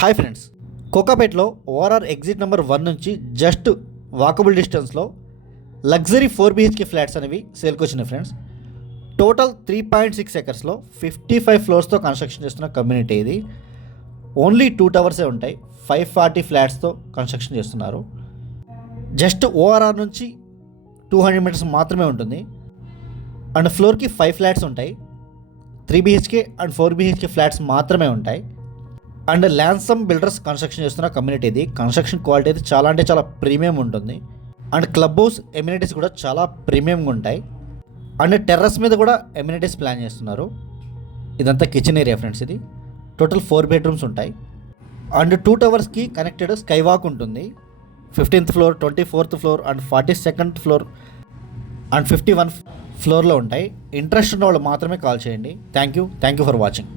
Hi friends, కోకాపేట్లో ORR exit number 1 నుంచి just walkable డిస్టెన్స్లో లగ్జరీ 4 BHK ఫ్లాట్స్ అనేవి సేల్కి వచ్చినాయి ఫ్రెండ్స్. టోటల్ 3.6 ఎకర్స్లో 55 ఫ్లోర్స్తో కన్స్ట్రక్షన్ చేస్తున్న కమ్యూనిటీ ఇది. ఓన్లీ 2 టవర్సే ఉంటాయి. 540 ఫ్లాట్స్తో కన్స్ట్రక్షన్ చేస్తున్నారు. జస్ట్ ఓఆర్ఆర్ నుంచి 200 మీటర్స్ మాత్రమే ఉంటుంది. అండ్ ఫ్లోర్కి 5 ఫ్లాట్స్ ఉంటాయి. 3 BHK అండ్ 4 BHK ఫ్లాట్స్ మాత్రమే ఉంటాయి. అండ్ ల్యాన్సమ్ బిల్డర్స్ కన్స్ట్రక్షన్ చేస్తున్న కమ్యూనిటీ ఇది. కన్స్ట్రక్షన్ క్వాలిటీ అయితే చాలా అంటే చాలా ప్రీమియం ఉంటుంది. అండ్ క్లబ్ హౌస్ ఎమ్యూనిటీస్ కూడా చాలా ప్రీమియంగా ఉంటాయి. అండ్ టెర్రస్ మీద కూడా ఎమ్యూనిటీస్ ప్లాన్ చేస్తున్నారు. ఇదంతా కిచెన్ ఏరియా ఫ్రెండ్స్. ఇది టోటల్ 4 బెడ్రూమ్స్ ఉంటాయి. అండ్ 2 టవర్స్కి కనెక్టెడ్ స్కై వాక్ ఉంటుంది. 15th floor, 24th floor and 42nd floor and 51 ఫ్లోర్లో ఉంటాయి. ఇంట్రెస్ట్ ఉన్న వాళ్ళు మాత్రమే కాల్ చేయండి. Thank you for watching.